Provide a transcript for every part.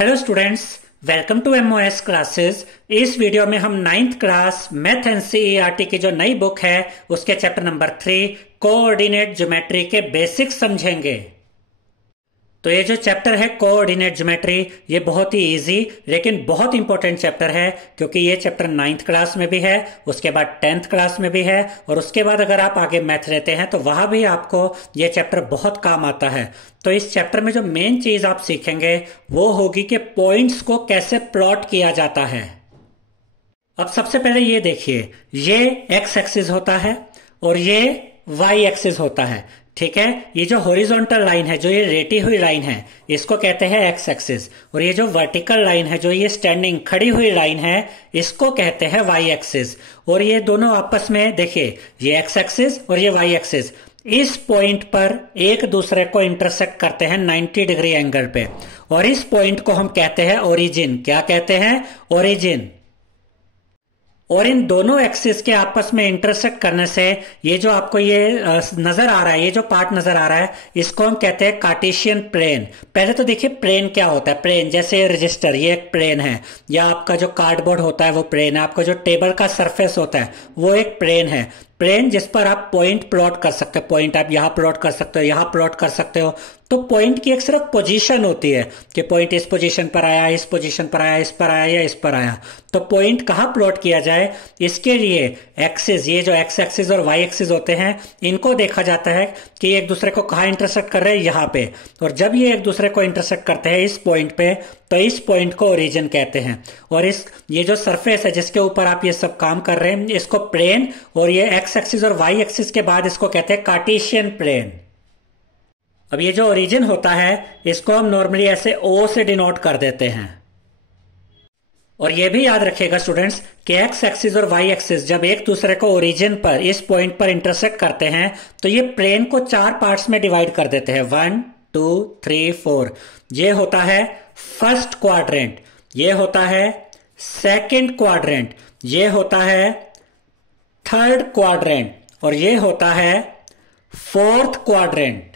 Hello students, welcome to MOS classes. इस video में हम 9th क्लास मैथ एनसीईआरटी की जो नई बुक है उसके चैप्टर नंबर 3 कोऑर्डिनेट ज्योमेट्री के बेसिक्स समझेंगे। तो ये जो चैप्टर है कोऑर्डिनेट ज्योमेट्री, ये बहुत ही इजी लेकिन बहुत इंपॉर्टेंट चैप्टर है, क्योंकि ये चैप्टर 9th क्लास में भी है, उसके बाद 10th क्लास में भी है, और उसके बाद अगर आप आगे मैथ लेते हैं तो वहां भी आपको ये चैप्टर बहुत काम आता है। तो इस चैप्टर में जो मेन चीज आप सीखेंगे वो होगी कि पॉइंट्स को कैसे प्लॉट किया जाता है। अब सबसे पहले ये देखिए, ये एक्स एक्सिस होता है और ये वाई एक्सिस होता है, ठीक है। ये जो हॉरिजॉन्टल लाइन है, जो ये रेटी हुई लाइन है, इसको कहते हैं एक्स एक्सिस, और ये जो वर्टिकल लाइन है, जो ये स्टैंडिंग खड़ी हुई लाइन है, इसको कहते हैं वाई एक्सिस। और ये दोनों आपस में देखिए, ये एक्स एक्सिस और ये वाई एक्सिस इस पॉइंट पर एक दूसरे को इंटरसेक्ट करते हैं 90 डिग्री एंगल पे, और इस पॉइंट को हम कहते हैं ओरिजिन। क्या कहते हैं? ओरिजिन। और इन दोनों एक्सिस के आपस में इंटरसेक्ट करने से ये जो आपको ये नजर आ रहा है, ये जो पार्ट नजर आ रहा है, इसको हम कहते हैं कार्टेशियन प्लेन। पहले तो देखिए प्लेन क्या होता है। प्लेन जैसे रजिस्टर, ये एक प्लेन है, या आपका जो कार्डबोर्ड होता है वो प्लेन है, आपका जो टेबल का सरफेस होता है वो एक प्लेन है। प्लेन जिस पर आप पॉइंट प्लॉट कर सकते हो, पॉइंट आप यहां प्लॉट कर सकते हो, यहां प्लॉट कर सकते हो। तो पॉइंट की एक सिर्फ पोजीशन होती है कि पॉइंट इस पोजीशन पर आया, इस पोजीशन पर आया, इस पर आया या इस पर आया। तो पॉइंट कहां प्लॉट किया जाए, इसके लिए एक्सिस, ये जो एक्स एक्सिस और वाई एक्सिस होते हैं, इनको देखा जाता है कि एक दूसरे को कहां इंटरसेक्ट कर रहे हैं, यहां पे। और जब ये एक दूसरे को इंटरसेक्ट करते हैं इस पॉइंट पे, तो इस पॉइंट को ओरिजिन कहते हैं। और ये जो सरफेस है जिसके ऊपर आप ये सब काम कर रहे हैं, इसको प्लेन, और ये एक्स एक्सिस और वाई एक्सिस के बाद इसको कहते हैं कार्टेशियन प्लेन। अब ये जो ओरिजिन होता है, इसको हम नॉर्मली ऐसे ओ से डिनोट कर देते हैं। और ये भी याद रखिएगा स्टूडेंट्स कि एक्स एक्सिस और वाई एक्सिस जब एक दूसरे को ओरिजिन पर, इस पॉइंट पर इंटरसेक्ट करते हैं, तो ये प्लेन को 4 पार्ट्स में डिवाइड कर देते हैं। 1 2 3 4। ये होता है फर्स्ट क्वाड्रेंट, ये होता है सेकंड क्वाड्रेंट, ये होता है थर्ड क्वाड्रेंट, और ये होता है फोर्थ क्वाड्रेंट।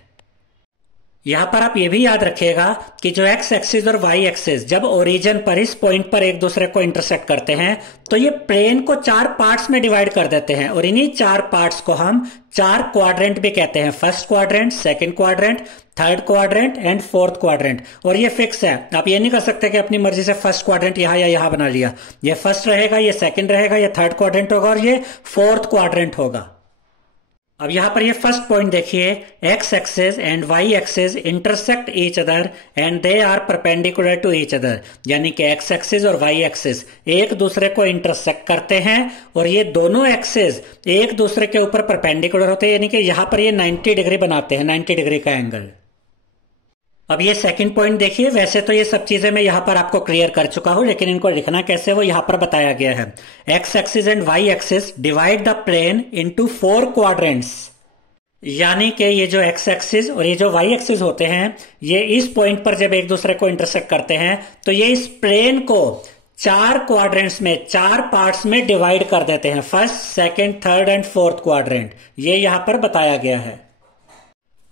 यहां पर आप ये भी याद रखिएगा कि जो एक्स एक्सिस और वाई एक्सिस जब ओरिजिन पर, इस पॉइंट पर एक दूसरे को इंटरसेक्ट करते हैं, तो ये प्लेन को 4 पार्ट्स में डिवाइड कर देते हैं, और इन्हीं 4 पार्ट्स को हम 4 क्वाड्रेंट भी कहते हैं। First quadrant, second quadrant, third quadrant and fourth quadrant. और ये फिक्स है, आप ये नहीं कर सकते कि अपनी मर्जी से फर्स्ट क्वाड्रेंट यहां या यहां बना लिया। ये फर्स्ट रहेगा, ये सेकंड रहेगा, ये थर्ड क्वाड्रेंट होगा, और ये फोर्थ क्वाड्रेंट होगा। अब यहां पर ये फर्स्ट पॉइंट देखिए, X axis and Y axis intersect each other and they are perpendicular to each other. यानी कि एक्स एक्सिस और वाई एक्सिस एक दूसरे को इंटरसेक्ट करते हैं, और ये दोनों एक्सिस एक दूसरे के ऊपर परपेंडिकुलर होते हैं, यानी कि यहां पर ये 90 डिग्री बनाते हैं, 90 डिग्री का एंगल। अब ये सेकंड पॉइंट देखिए, वैसे तो ये सब चीजें मैं यहां पर आपको क्लियर कर चुका हूं, लेकिन इनको लिखना कैसे वो यहां पर बताया गया है। X axis and Y axis divide the plane into 4 quadrants. यानी कि ये जो एक्स एक्सिस और ये जो वाई एक्सिस होते हैं, ये इस पॉइंट पर जब एक दूसरे को इंटरसेक्ट करते हैं, तो ये इस प्लेन को 4 क्वाड्रेंट्स में, 4 पार्ट्स में डिवाइड कर देते हैं। First, second, third and fourth quadrant, ये यहां पर बताया गया है।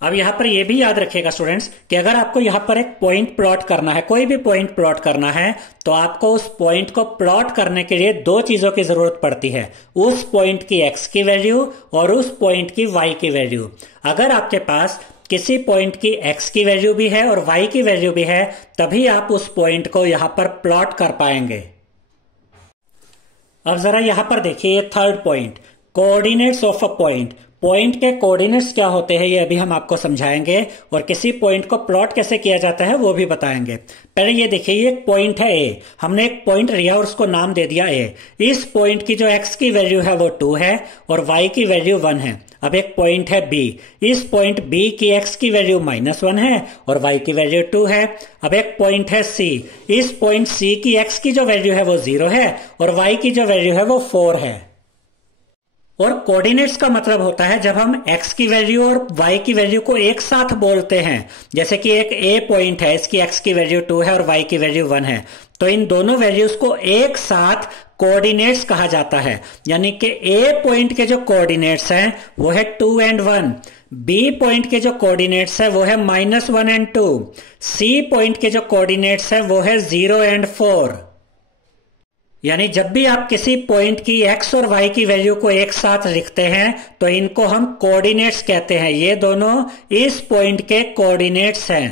अब यहां पर यह भी याद रखिएगा स्टूडेंट्स कि अगर आपको यहां पर एक पॉइंट प्लॉट करना है, कोई भी पॉइंट प्लॉट करना है, तो आपको उस पॉइंट को प्लॉट करने के लिए 2 चीजों की जरूरत पड़ती है। उस पॉइंट की एक्स की वैल्यू और उस पॉइंट की वाई की वैल्यू। अगर आपके पास किसी पॉइंट की एक्स की वैल्यू भी है और वाई की वैल्यू भी है, तभी आप उस पॉइंट को यहां पर प्लॉट कर पाएंगे। अब जरा यहां पर देखिए, ये third point, coordinates of a point. Point के कोऑर्डिनेट्स क्या होते हैं ये अभी हम आपको समझाएंगे, और किसी पॉइंट को प्लॉट कैसे किया जाता है वो भी बताएंगे। पहले ये देखिए, ये एक पॉइंट है ए, हमने एक पॉइंट लिया और उसको नाम दे दिया ए। इस पॉइंट की जो एक्स की वैल्यू है वो 2 है और वाई की वैल्यू 1 है। अब एक पॉइंट है बी, इस पॉइंट बी की एक्स की वैल्यू -1 है और वाई की वैल्यू 2 है। अब एक पॉइंट है सी, इस पॉइंट सी की एक्स की जो वैल्यू है वो 0 है और वाई की जो वैल्यू है वो 4 है। और कोऑर्डिनेट्स का मतलब होता है जब हम x की वैल्यू और y की वैल्यू को एक साथ बोलते हैं। जैसे कि एक a पॉइंट है, इसकी x की वैल्यू 2 है और y की वैल्यू 1 है, तो इन दोनों वैल्यूज को एक साथ कोऑर्डिनेट्स कहा जाता है। यानी कि a पॉइंट के जो कोऑर्डिनेट्स हैं वो है 2 and 1, b पॉइंट के जो कोऑर्डिनेट्स है वो है -1 and 2, c पॉइंट के जो कोऑर्डिनेट्स है वो है 0 and 4। यानी जब भी आप किसी पॉइंट की x और y की वैल्यू को एक साथ लिखते हैं तो इनको हम कोऑर्डिनेट्स कहते हैं। ये दोनों इस पॉइंट के कोऑर्डिनेट्स हैं।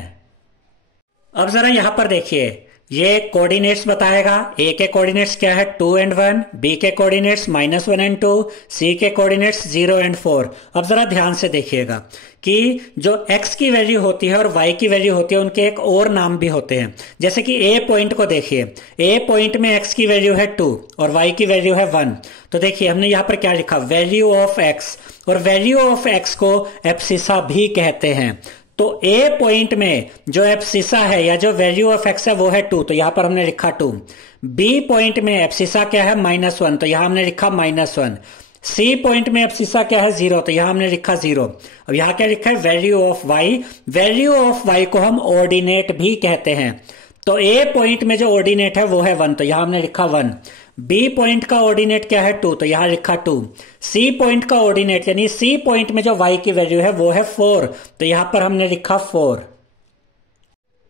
अब जरा यहां पर देखिए, ये कोऑर्डिनेट्स बताएगा। a के कोऑर्डिनेट्स क्या है 2 and 1, b के कोऑर्डिनेट्स -1 and 2, c के कोऑर्डिनेट्स 0 and 4। अब जरा ध्यान से देखिएगा कि जो x की वैल्यू होती है और y की वैल्यू होती है उनके एक और नाम भी होते हैं। जैसे कि a पॉइंट को देखिए, a पॉइंट में x की वैल्यू है 2 और y की वैल्यू है 1। तो देखिए हमने यहां पर क्या लिखा, वैल्यू ऑफ x, और वैल्यू ऑफ x को एब्सिसा भी कहते हैं। तो a पॉइंट में जो एब्सिसा है या जो वैल्यू ऑफ x है वो है 2, तो यहां पर हमने लिखा 2। b पॉइंट में एब्सिसा क्या है -1, तो यहां हमने लिखा -1। c पॉइंट में एब्सिसा क्या है 0, तो यहां हमने लिखा 0। अब यहां क्या लिखा है, value of y। Value of y को हम ऑर्डिनेट भी कहते हैं। तो a पॉइंट में जो ऑर्डिनेट है वो है 1, तो यहां हमने लिखा 1। b पॉइंट का ऑर्डिनेट क्या है 2, तो यहां लिखा 2। c पॉइंट का ऑर्डिनेट यानी c पॉइंट में जो y की वैल्यू है वो है 4, तो यहां पर हमने लिखा 4।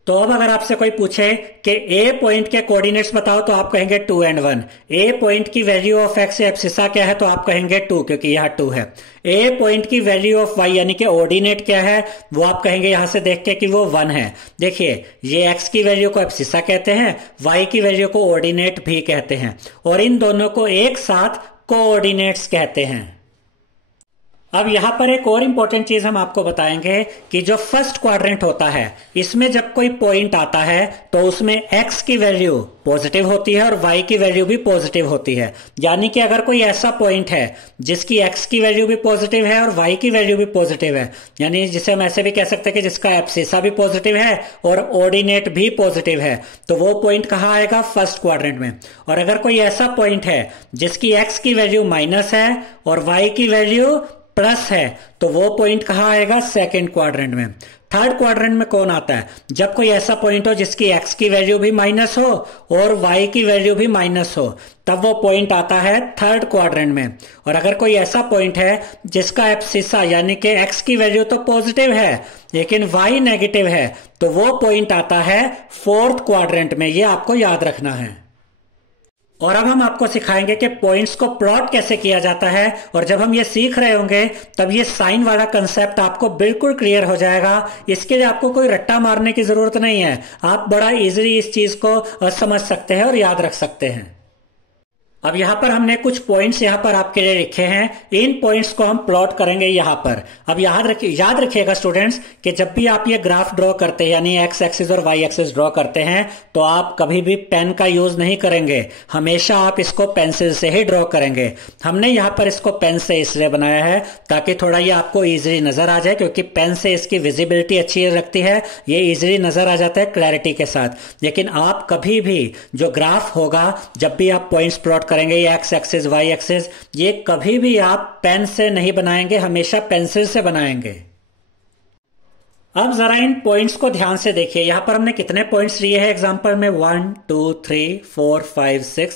तो अब अगर आपसे कोई पूछे कि a पॉइंट के कोऑर्डिनेट्स बताओ तो आप कहेंगे 2 and 1। a पॉइंट की वैल्यू ऑफ x एब्सिसा क्या है तो आप कहेंगे 2, क्योंकि यह 2 है। a पॉइंट की वैल्यू ऑफ y यानी कि ऑर्डिनेट क्या है वो आप कहेंगे यहां से देख के कि वो 1 है। देखिए ये x की वैल्यू को एब्सिसा कहते हैं, y की वैल्यू को ऑर्डिनेट भी कहते हैं, और इन दोनों को एक साथ कोऑर्डिनेट्स कहते हैं। अब यहां पर एक और इंपॉर्टेंट चीज हम आपको बताएंगे कि जो फर्स्ट क्वाड्रेंट होता है इसमें जब कोई पॉइंट आता है तो उसमें x की वैल्यू पॉजिटिव होती है और y की वैल्यू भी पॉजिटिव होती है। यानी कि अगर कोई ऐसा पॉइंट है जिसकी x की वैल्यू भी पॉजिटिव है और y की वैल्यू भी पॉजिटिव है, यानी जिसे हम ऐसे भी कह सकते हैं कि जिसका एब्सिसा भी पॉजिटिव है और ऑर्डिनेट भी पॉजिटिव है, तो वो पॉइंट कहाँ आएगा, फर्स्ट क्वाड्रेंट में। और अगर कोई ऐसा पॉइंट है जिसकी x की वैल्यू माइनस है और y की वैल्यू प्लस है, तो वो पॉइंट कहां आएगा, सेकंड क्वाड्रेंट में। थर्ड क्वाड्रेंट में कौन आता है, जब कोई ऐसा पॉइंट हो जिसकी x की वैल्यू भी माइनस हो और y की वैल्यू भी माइनस हो, तब वो पॉइंट आता है थर्ड क्वाड्रेंट में। और अगर कोई ऐसा पॉइंट है जिसका एब्सिसा यानी कि x की वैल्यू तो पॉजिटिव है लेकिन y नेगेटिव है, तो वो पॉइंट आता है फोर्थ क्वाड्रेंट में। ये आपको याद रखना है। और अब हम आपको सिखाएंगे कि पॉइंट्स को प्लॉट कैसे किया जाता है, और जब हम ये सीख रहे होंगे तब ये साइन वाला कंसेप्ट आपको बिल्कुल क्लियर हो जाएगा। इसके लिए आपको कोई रट्टा मारने की जरूरत नहीं है, आप बड़ा इजीली इस चीज को समझ सकते हैं और याद रख सकते हैं। अब यहां पर हमने कुछ पॉइंट्स यहां पर आपके लिए लिखे हैं, इन पॉइंट्स को हम प्लॉट करेंगे यहां पर। अब याद रखिएगा स्टूडेंट्स कि जब भी आप ये ग्राफ ड्रॉ करते हैं यानी एक्स एक्सिस और वाई एक्सिस ड्रॉ करते हैं तो आप कभी भी पेन का यूज नहीं करेंगे, हमेशा आप इसको पेंसिल से ही ड्रॉ करेंगे। हमने यहां पर इसको पेन से इसलिए बनाया है ताकि थोड़ा ये आपको इजीली नजर आ जाए, क्योंकि पेन से इसकी विजिबिलिटी अच्छी लगती है, ये इजीली नजर आ जाता है क्लैरिटी के साथ। लेकिन आप कभी भी जो ग्राफ होगा, जब भी आप पॉइंट्स प्लॉट करेंगे, ये एक्स एक्सिस वाई एक्सिस, ये कभी भी आप पेन से नहीं बनाएंगे, हमेशा पेंसिल से बनाएंगे। अब जरा इन पॉइंट्स को ध्यान से देखिए, यहां पर हमने कितने पॉइंट्स लिए हैं एग्जांपल में, 1 2 3 4 5 6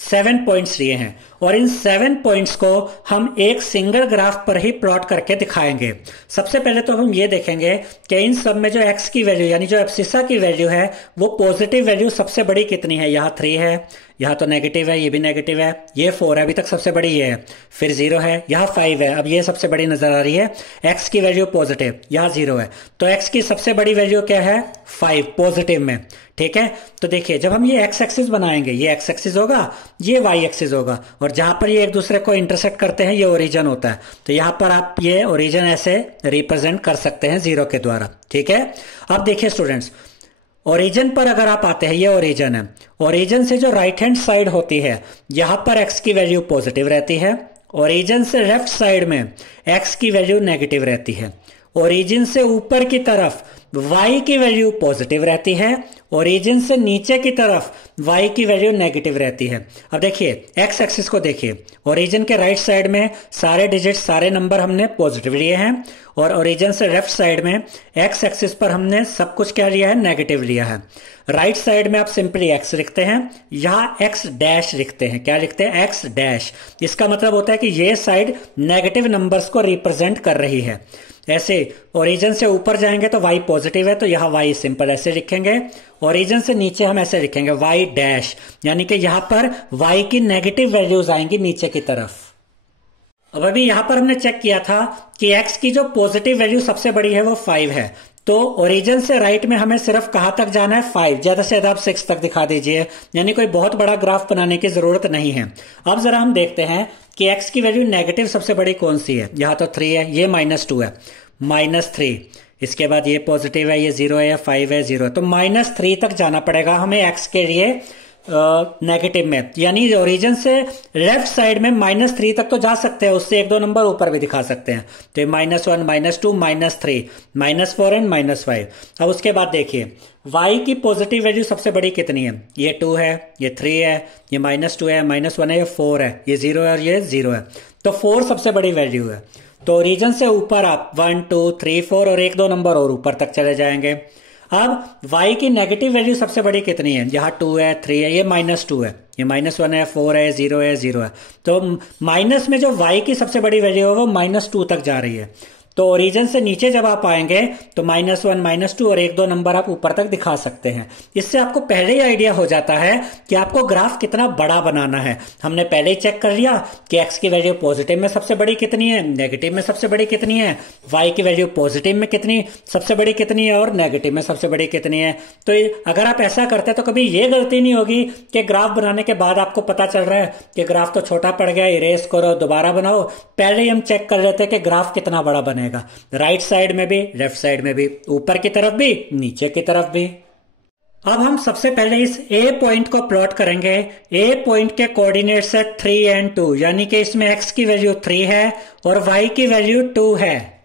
7 पॉइंट्स लिए हैं, और इन 7 पॉइंट्स को हम एक सिंगल ग्राफ पर ही प्लॉट करके दिखाएंगे। सबसे पहले तो हम ये देखेंगे कि इन सब में जो x की वैल्यू यानी जो एब्सिसा की वैल्यू है वो पॉजिटिव वैल्यू सबसे बड़ी कितनी है। यहाँ 3 है, यहाँ तो नेगेटिव है, ये भी नेगेटिव है, ये 4 है, अभी तक सबसे बड़ी ये है, फिर 0 है, यहाँ 5 है, अब ये सबसे बड़ी नजर आ रही है। x की वैल्यू पॉजिटिव, यहाँ 0 है, तो x की सबसे बड़ी वैल्यू क्या है, 5 पॉजिटिव में। ठीक है, तो देखिए जब हम ये x एक्सिस बनाएंगे, ये x एक्सिस होगा, ये y एक्सिस होगा, और जहां पर ये एक दूसरे को इंटरसेक्ट करते हैं ये ओरिजिन होता है। तो यहां पर आप ये ओरिजिन ऐसे रिप्रेजेंट कर सकते हैं 0 के द्वारा। ठीक है, अब देखिए स्टूडेंट्स, ओरिजिन पर अगर आप आते हैं, ये ओरिजिन है, ओरिजिन से जो राइट हैंड साइड होती है यहां पर x की वैल्यू पॉजिटिव रहती है, ओरिजिन से लेफ्ट साइड में x की वैल्यू नेगेटिव रहती है। ओरिजिन से ऊपर की तरफ y की वैल्यू पॉजिटिव रहती है, ओरिजिन से नीचे की तरफ y की वैल्यू नेगेटिव रहती है। अब देखिए x एक्सिस को देखिए, ओरिजिन के राइट साइड में सारे डिजिट सारे नंबर हमने पॉजिटिव लिए हैं और ओरिजिन से लेफ्ट साइड में x एक्सिस पर हमने सब कुछ क्या लिया है, नेगेटिव लिया है। राइट साइड में आप सिंपली x लिखते हैं, यहां x डैश लिखते हैं। क्या लिखते हैं, x डैश। इसका मतलब होता है कि ये साइड नेगेटिव नंबर्स को रिप्रेजेंट कर रही है। ऐसे ओरिजिन से ऊपर जाएंगे तो y पॉजिटिव है तो यहां y सिंपल ऐसे लिखेंगे, ओरिजिन से नीचे हम ऐसे लिखेंगे y डैश, यानी कि यहां पर y की नेगेटिव वैल्यूज आएंगी नीचे की तरफ। अब अभी यहां पर हमने चेक किया था कि x की जो पॉजिटिव वैल्यू सबसे बड़ी है वो 5 है, तो ओरिजिन से राइट में हमें सिर्फ कहां तक जाना है, 5, ज्यादा से ज्यादा आप 6 तक दिखा दीजिए, यानी कोई बहुत बड़ा ग्राफ बनाने की जरूरत नहीं है। अब जरा हम देखते हैं कि x की वैल्यू नेगेटिव सबसे बड़ी कौन सी है। यहां तो 3 है, ये -2 है, -3, इसके बाद ये पॉजिटिव है, ये 0 है, 5 है, 0 है, तो -3 तक जाना पड़ेगा हमें x के लिए नेगेटिव में, यानी ओरिजिन से लेफ्ट साइड में -3 तक तो जा सकते हैं, उससे 1-2 नंबर ऊपर भी दिखा सकते हैं। तो ये -1, -2, -3, -4 एंड -5। अब उसके बाद देखिए y की पॉजिटिव वैल्यू सबसे बड़ी कितनी है, ये 2 है, ये 3 है, ये -2 है, -1 है, ये 4 है, ये 0 है और ये 0 है, तो 4 सबसे बड़ी वैल्यू है। तो ओरिजिन से ऊपर आप 1, 2, 3, 4 और 1-2 नंबर और ऊपर तक चले जाएंगे। अब y की नेगेटिव वैल्यू सबसे बड़ी कितनी है, यहाँ 2 है, 3 है, ये -2 है, ये -1 है, 4 है, 0 है, 0 है, तो माइनस में जो y की सबसे बड़ी वैल्यू है वो -2 तक जा रही है। तो ओरिजिन से नीचे जब आप आएंगे तो -1, -2 और 1-2 नंबर आप ऊपर तक दिखा सकते हैं। इससे आपको पहले ही आइडिया हो जाता है कि आपको ग्राफ कितना बड़ा बनाना है। हमने पहले ही चेक कर लिया कि x की वैल्यू पॉजिटिव में सबसे बड़ी कितनी है, नेगेटिव में सबसे बड़ी कितनी है, y की वैल्यू पॉजिटिव में कितनी सबसे बड़ी कितनी है और नेगेटिव में सबसे बड़ी कितनी है। तो अगर आप ऐसा करते हैं तो कभी ये गलती नहीं होगी कि ग्राफ बनाने के बाद आपको पता चल रहा है कि ग्राफ तो छोटा पड़ गया, इरेज करो, दोबारा बनाओ। पहले ही हम चेक कर लेते हैं कि ग्राफ कितना बड़ा बनेगा, राइट साइड में भी, लेफ्ट साइड में भी, ऊपर की तरफ भी, नीचे की तरफ भी। अब हम सबसे पहले इस A पॉइंट को प्लॉट करेंगे। A पॉइंट के कोऑर्डिनेट्स है 3 और 2, यानी कि इसमें x की वैल्यू 3 है और y की वैल्यू 2 है।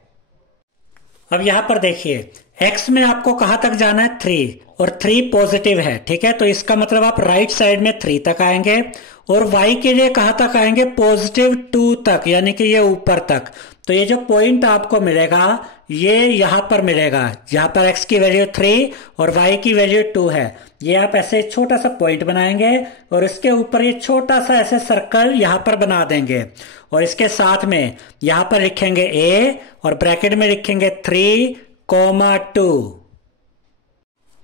अब यहां पर देखिए x में आपको कहां तक जाना है, 3, और 3 पॉजिटिव है, ठीक है, तो इसका मतलब आप राइट साइड में 3 तक आएंगे और y के लिए कहां तक आएंगे, +2 तक, यानी कि ये ऊपर तक। तो ये जो पॉइंट आपको मिलेगा ये यहां पर मिलेगा, जहां पर x की वैल्यू 3 और y की वैल्यू 2 है। ये आप ऐसे छोटा सा पॉइंट बनाएंगे और इसके ऊपर ये छोटा सा ऐसे सर्कल यहां पर बना देंगे और इसके साथ में यहां पर लिखेंगे a और ब्रैकेट में लिखेंगे 3,2।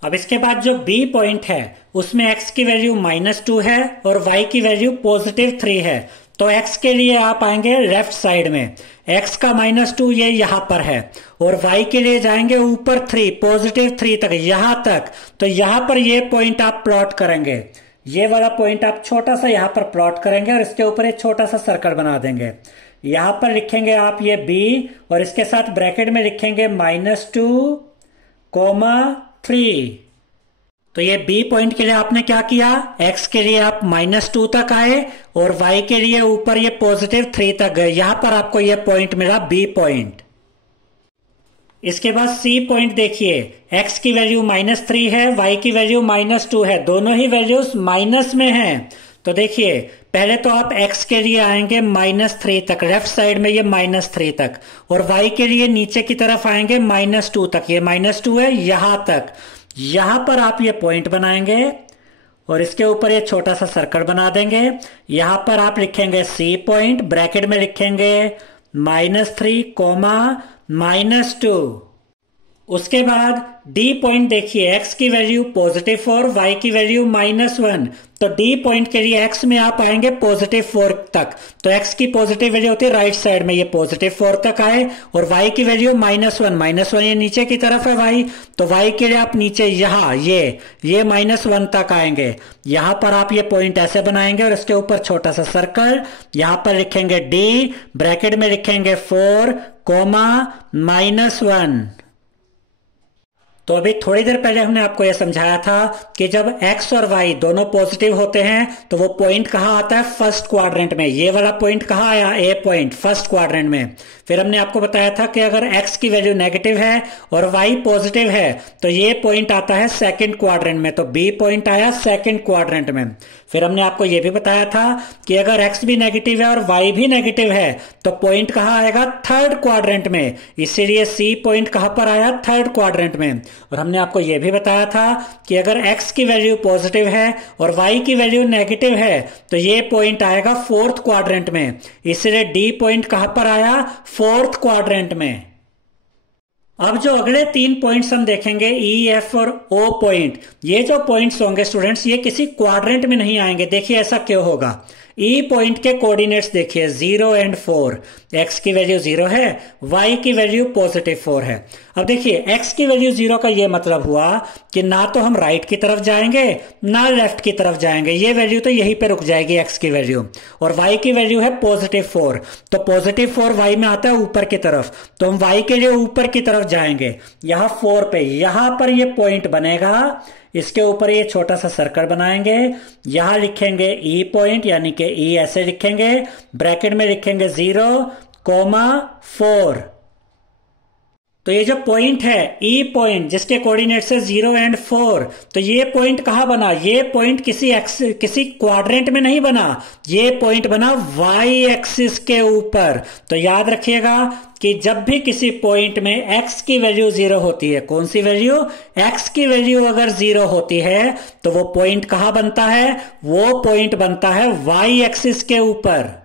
अब इसके बाद जो B पॉइंट है उसमें x की वैल्यू -2 है और y की वैल्यू +3 है। तो x के लिए आप आएंगे लेफ्ट साइड में, x का -2 ये यहां पर है और y के लिए जाएंगे ऊपर 3, +3 तक, यहां तक। तो यहां पर ये पॉइंट आप प्लॉट करेंगे, ये वाला पॉइंट आप छोटा सा यहां पर प्लॉट करेंगे और इसके ऊपर एक छोटा सा सर्कल बना देंगे। यहां पर लिखेंगे आप ये B और इसके साथ ब्रैकेट में लिखेंगे -2,3। तो ये B पॉइंट के लिए आपने क्या किया, x के लिए आप -2 तक आए और y के लिए ऊपर ये +3 तक गए। यहां पर आपको ये पॉइंट मिला B पॉइंट। इसके बाद C पॉइंट देखिए, x की वैल्यू -3 है, y की वैल्यू -2 है, दोनों ही वैल्यूज माइनस में हैं। तो देखिए पहले तो आप x के लिए आएंगे -3 तक, लेफ्ट साइड में ये -3 तक, और y के लिए नीचे की तरफ आएंगे -2 तक, ये -2 है यहां तक। यहां पर आप ये पॉइंट बनाएंगे और इसके ऊपर ये छोटा सा सर्कल बना देंगे। यहां पर आप लिखेंगे C पॉइंट, ब्रैकेट में लिखेंगे -3,-2। उसके बाद D पॉइंट देखिए, x की वैल्यू +4, y की वैल्यू -1, तो D पॉइंट के लिए x में आप आएंगे +4 तक। तो x की पॉजिटिव वैल्यू होती है राइट साइड में, ये +4 तक आए और y की वैल्यू -1 ये नीचे की तरफ है y, तो y के लिए आप नीचे यहाँ ये -1 तक आएंगे। यहां पर आप ये पॉइंट ऐसे बनाएंगे और इसके ऊपर छोटा सा सर्कल, यहां पर लिखेंगे D, ब्रैकेट में लिखेंगे 4,-1। तो अभी थोड़ी देर पहले हमने आपको यह समझाया था कि जब x और y दोनों पॉजिटिव होते हैं तो वो पॉइंट कहाँ आता है, फर्स्ट क्वाड्रेंट में। ये वाला पॉइंट कहाँ आया, ए पॉइंट, फर्स्ट क्वाड्रेंट में। फिर हमने आपको बताया था कि अगर x की वैल्यू नेगेटिव है और y पॉजिटिव है तो ये पॉइंट आता है सेकंड क्वाड्रेंट में, तो B पॉइंट आया सेकंड क्वाड्रेंट में। फिर हमने आपको यह भी बताया था कि अगर x भी नेगेटिव है और y भी नेगेटिव है तो पॉइंट कहाँ आएगा, थर्ड क्वाड्रेंट में, इसीलिए C पॉइंट कहां पर आया, थर्ड क्वाड्रेंट में। और हमने आपको यह भी बताया था कि अगर x की वैल्यू पॉजिटिव है और y की वैल्यू नेगेटिव है तो ये पॉइंट आएगा फोर्थ क्वाड्रेंट में, इसलिए D पॉइंट कहां पर आया, फोर्थ क्वाड्रेंट में। अब जो अगले 3 पॉइंट्स हम देखेंगे, ई, एफ और ओ पॉइंट, ये जो पॉइंट्स होंगे स्टूडेंट्स ये किसी क्वाड्रेंट में नहीं आएंगे। देखिए ऐसा क्यों होगा। ई पॉइंट के कोऑर्डिनेट्स देखिए 0 एंड 4, x की वैल्यू 0 है, y की वैल्यू पॉजिटिव 4 है। अब देखिए x की वैल्यू 0 का ये मतलब हुआ कि ना तो हम राइट की तरफ जाएंगे ना लेफ्ट की तरफ जाएंगे, ये वैल्यू तो यहीं पे रुक जाएगी x की वैल्यू। और y की वैल्यू है पॉजिटिव 4, तो पॉजिटिव 4 y में आता है ऊपर की तरफ, तो हम y के लिए ऊपर की तरफ जाएंगे। यहां 4 पे, यहां पर ये पॉइंट बनेगा, इसके ऊपर ये छोटा सा सर्कल बनाएंगे, यहां लिखेंगे ई पॉइंट, यानी कि ई ऐसे लिखेंगे, ब्रैकेट में लिखेंगे 0,4। तो ये जो पॉइंट है ई पॉइंट जिसके कोऑर्डिनेट्स है 0 एंड 4, तो ये पॉइंट कहां बना, ये पॉइंट किसी क्वाड्रेंट में नहीं बना, ये पॉइंट बना वाई एक्सिस के ऊपर। तो याद रखिएगा कि जब भी किसी पॉइंट में x की वैल्यू 0 होती है, कौन सी वैल्यू, x की वैल्यू अगर 0 होती है तो वो पॉइंट कहां बनता है, वो पॉइंट बनता है y एक्सिस के ऊपर।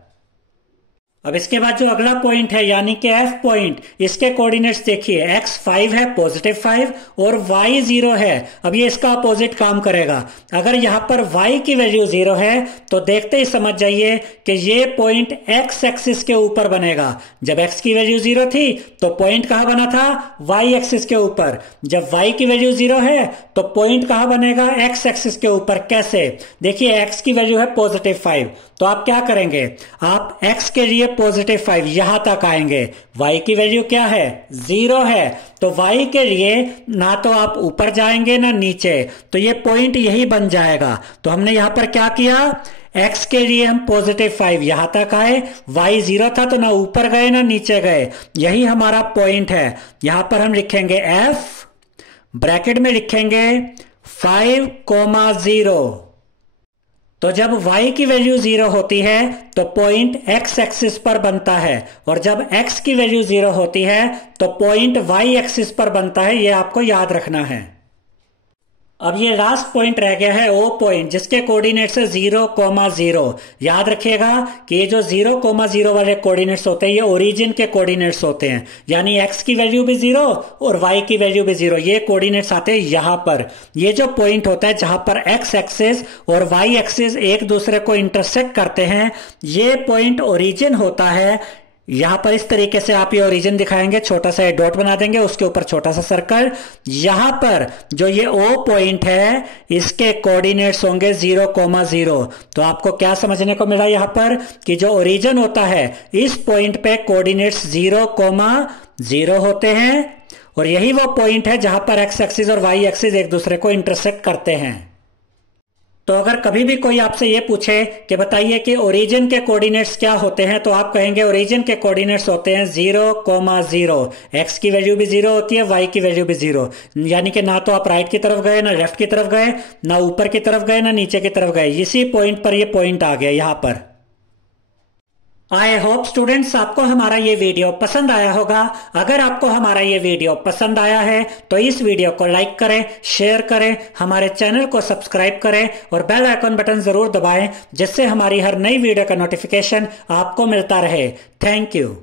अब इसके बाद जो अगला पॉइंट है यानी कि F पॉइंट, इसके कोऑर्डिनेट्स देखिए, x 5 है, पॉजिटिव 5, और y 0 है। अब ये इसका अपोजिट काम करेगा। अगर यहां पर y की वैल्यू 0 है तो देखते ही समझ जाइए कि ये पॉइंट x एक्सिस के ऊपर बनेगा। जब x की वैल्यू 0 थी तो पॉइंट कहां बना था, y एक्सिस के ऊपर। जब y की वैल्यू 0 है तो पॉइंट कहां बनेगा, x एक्सिस के ऊपर। कैसे, देखिए x की वैल्यू है पॉजिटिव 5, तो आप क्या करेंगे, आप x के लिए पॉजिटिव 5 यहां तक आएंगे, y की वैल्यू क्या है, 0 है, तो y के लिए ना तो आप ऊपर जाएंगे ना नीचे, तो ये पॉइंट यही बन जाएगा। तो हमने यहां पर क्या किया, x के लिए हम पॉजिटिव 5 यहां तक आए, y 0 था तो ना ऊपर गए ना नीचे गए, यही हमारा पॉइंट है। यहां पर हम लिखेंगे f, ब्रैकेट में लिखेंगे 5,0। तो जब y की वैल्यू 0 होती है तो पॉइंट x एक्सिस पर बनता है, और जब x की वैल्यू 0 होती है तो पॉइंट y एक्सिस पर बनता है। यह आपको याद रखना है। अब ये लास्ट पॉइंट रह गया है O पॉइंट, जिसके कोऑर्डिनेट्स है 0,0। याद रखिएगा कि ये जो 0,0 वाले कोऑर्डिनेट्स होते हैं ये ओरिजिन के कोऑर्डिनेट्स होते हैं, यानी x की वैल्यू भी 0 और y की वैल्यू भी 0, ये कोऑर्डिनेट्स आते हैं यहां पर। ये जो पॉइंट होता है जहां पर x एक्सिस और y एक्सिस एक दूसरे को इंटरसेक्ट करते हैं, ये पॉइंट ओरिजिन होता है। यहां पर इस तरीके से आप ये ओरिजिन दिखाएंगे, छोटा सा डॉट बना देंगे, उसके ऊपर छोटा सा सर्कल। यहां पर जो ये O पॉइंट है इसके कोऑर्डिनेट्स होंगे 0,0। तो आपको क्या समझने को मिला यहां पर कि जो ओरिजिन होता है इस पॉइंट पे कोऑर्डिनेट्स 0,0 होते हैं, और यही वो पॉइंट है जहां पर x एक्सिस और y एक्सिस एक दूसरे को इंटरसेक्ट करते हैं। तो अगर कभी भी कोई आपसे ये पूछे कि बताइए कि ओरिजिन के कोऑर्डिनेट्स क्या होते हैं, तो आप कहेंगे ओरिजिन के कोऑर्डिनेट्स होते हैं 0,0। x की वैल्यू भी 0 होती है, y की वैल्यू भी 0, यानी कि ना तो आप राइट की तरफ गए ना लेफ्ट की तरफ गए, ना ऊपर की तरफ गए ना नीचे की तरफ गए। इसी पॉइंट पर ये पॉइंट आ गया यहां पर। आई होप स्टूडेंट्स आपको हमारा ये वीडियो पसंद आया होगा। अगर आपको हमारा ये वीडियो पसंद आया है तो इस वीडियो को लाइक करें, शेयर करें, हमारे चैनल को सब्सक्राइब करें और बेल आइकन बटन जरूर दबाएं, जिससे हमारी हर नई वीडियो का नोटिफिकेशन आपको मिलता रहे। Thank you.